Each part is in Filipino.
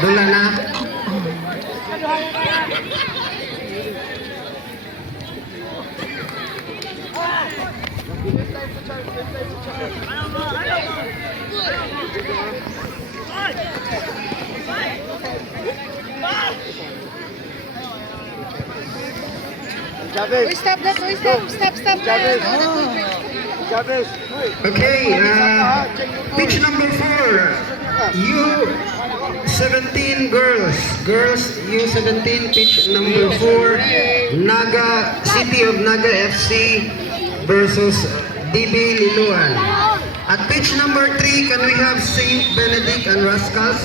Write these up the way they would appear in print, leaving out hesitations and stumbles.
Dula na. Uy, stop that. Uy, stop that. Okay, pitch number 4. U17 girls. Girls U17 pitch number 4. Naga City of Naga FC versus DB Liloan. At pitch number 3, can we have Saint Benedict and Rascals?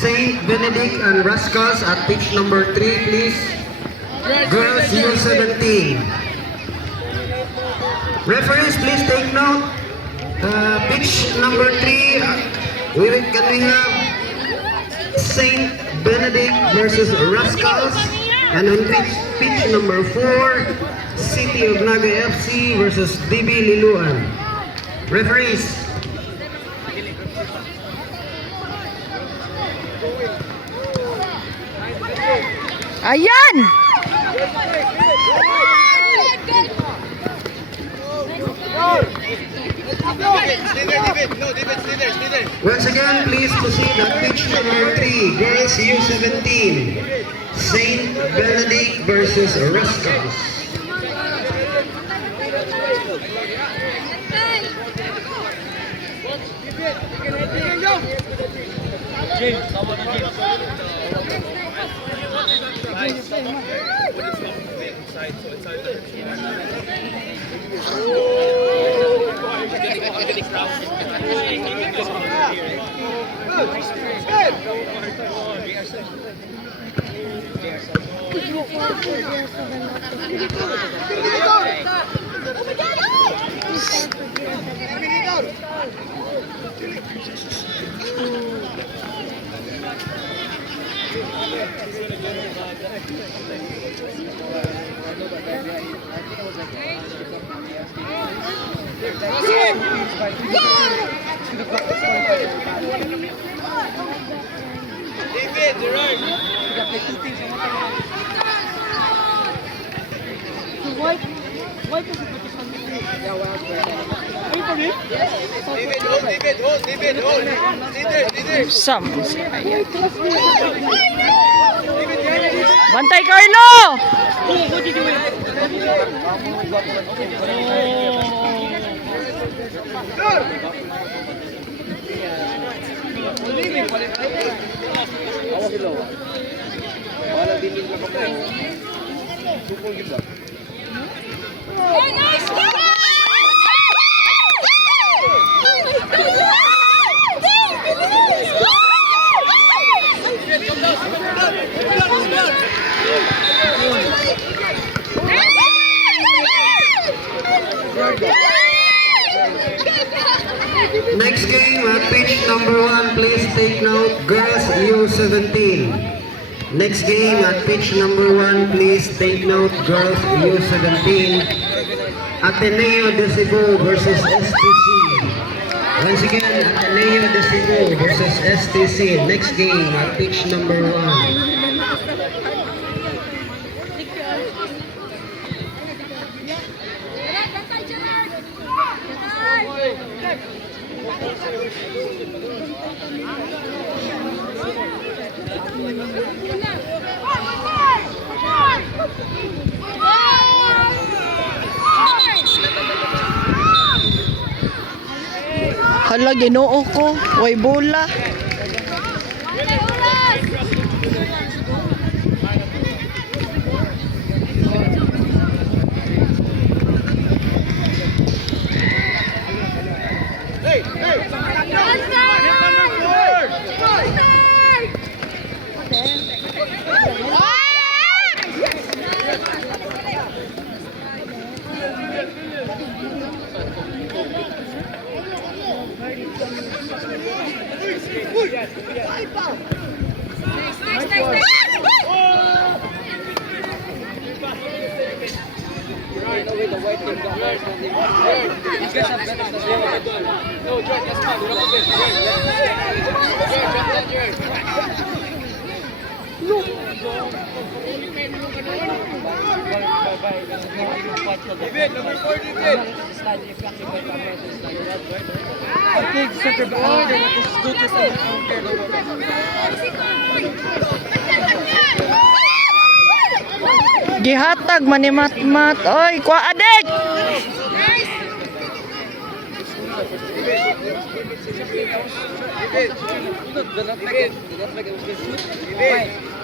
Saint Benedict and Rascals at pitch number 3, please. Girls U17. Referees, please take note. Pitch number 3, can we have Saint Benedict versus Rascals? And on pitch number 4, City of Naga FC versus DB Liloan. Referees. Ayan! Once again, please proceed at pitch number 3, girls U17, Saint Benedict versus Rascals. David, you're right. David, hold. Stay there. Sam. Ayan. Bantay, Carlo! Next game at pitch number 1, please take note, girls U17. Next game at pitch number 1, please take note, girls U17. Ateneo de Cebu versus STC. Once again, Ateneo de Cebu versus STC. Next game at pitch number 1. Hala, ginoo ko. Way bola. No, George, that's fine. David, number 4, David. Gihatag man ni Matmat. Oy, kwa adik.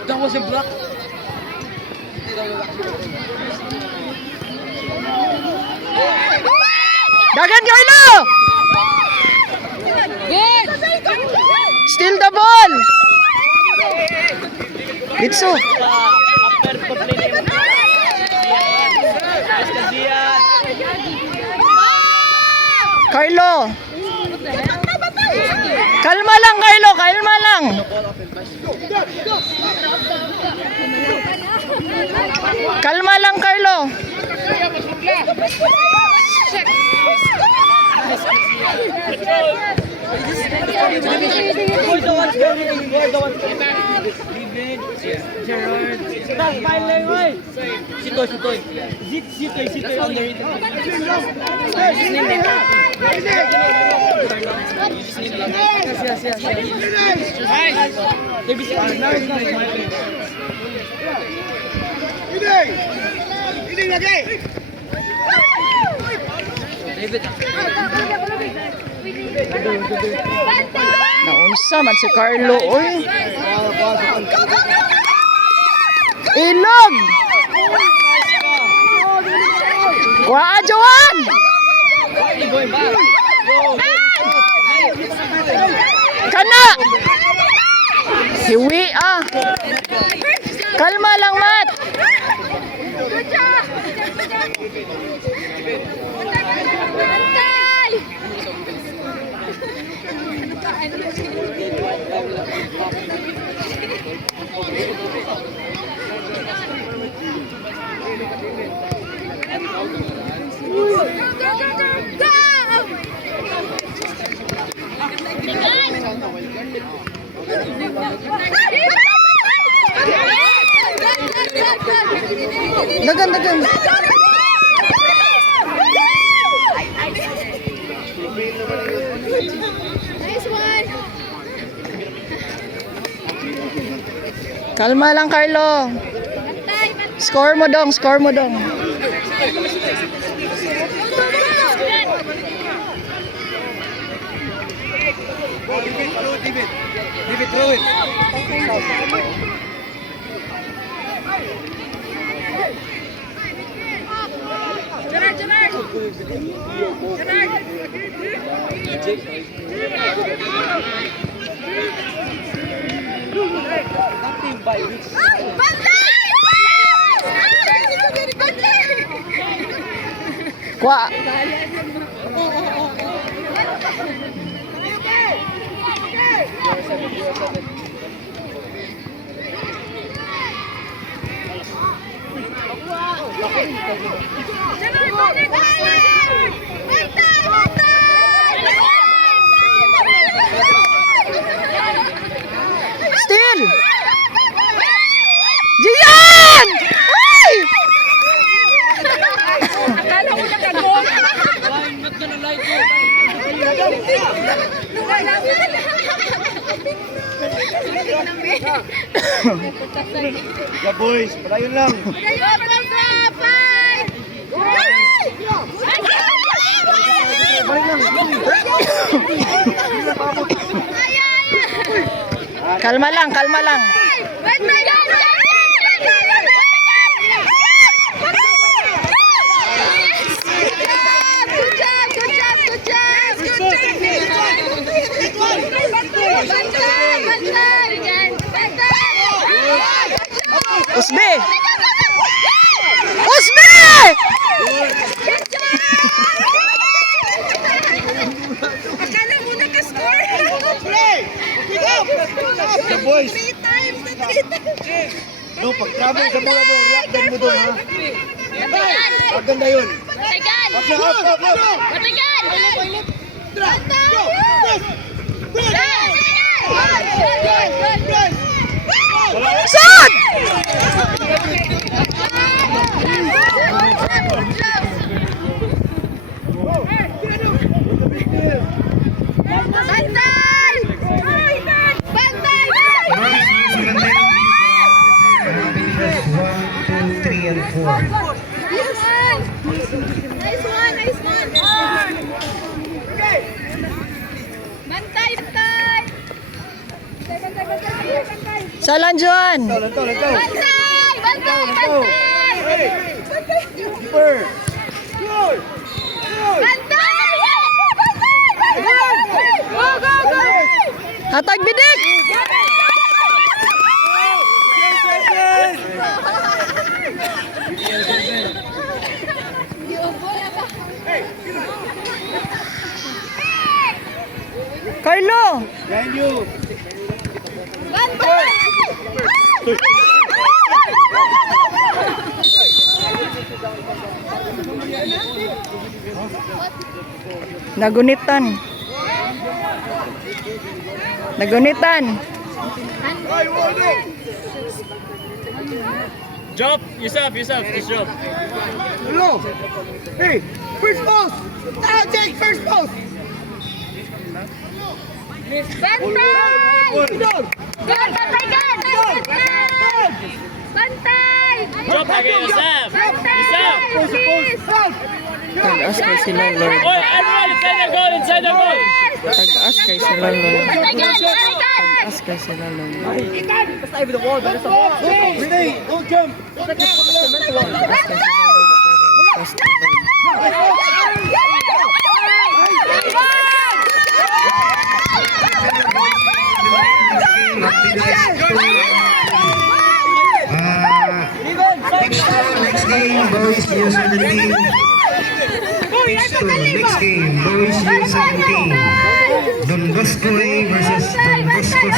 That wasn't blocked. Dagan Carlo. Still the ball. Itso. After complaining. Carlo. Kalma lang Carlo, kalma lang. Kalma lang Carlo. We're the ones carrying. We're the ones carrying. David, Gerard. Stop filing, oy. Sitoy, sitoy. Sitoy, sitoy. Yes, yes, yes. Nice. David, nice, nice. David. Naunsa man si Carlo oy. Ilog. Kuha Joan. Going back. Kana. Hiwi ah. Kalma lang Mat. Dagan, dagan. Kalma lang Carlo. Score mo dong, score mo dong. David, throw it. Kwa. Still. Jian! Ay! I'm not gonna lie to Yeah, boys, palayon lang. Kalma lang, kalma lang. Usbe! Usbe! Yeah, boys. No, pag-travel sa bola doon, react din mo doon, ha? Maganda yun. Up, up, up, up. Sa! Bantay! Bantay! Girls U17. Finishes 1, 2, 3, and 4. Nice one! Nice one! Bantay! Bantay! Bantay! Salan, Juan. Bantay! Bantay! Bantay! Keeper. Bantay! Go! Go! Go! Hatag bidik. Carlo. Behind you. Bantay! Nagunitan. Nagunitan. Drop. Yourself. Just drop. Hello! Hey! First post! I'll take first post! Bantay! Bantay! Bantay! Drop again, yourself. Yourself! Tagas kay sila, Lord. Oi, everyone inside the goal, inside the goal. Tagas kay sila, Lord. Tagas kay sila, Lord. Stay, don't jump. Tagas kay Lord. Next game, boys U17. Next game, boys U17. Don Bosco A versus Don Bosco C.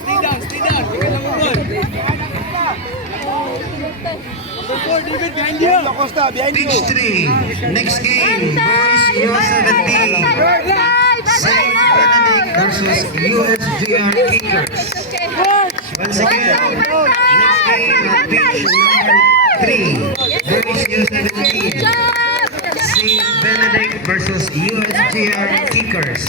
Stay down. David, behind you. Acosta, behind you. Pitch 3. Next game, boys U17. Saint Benedict versus USGR Kickers. Once again, next game, pitch number 3. Boys U17. Saint Benedict versus USGR Kickers.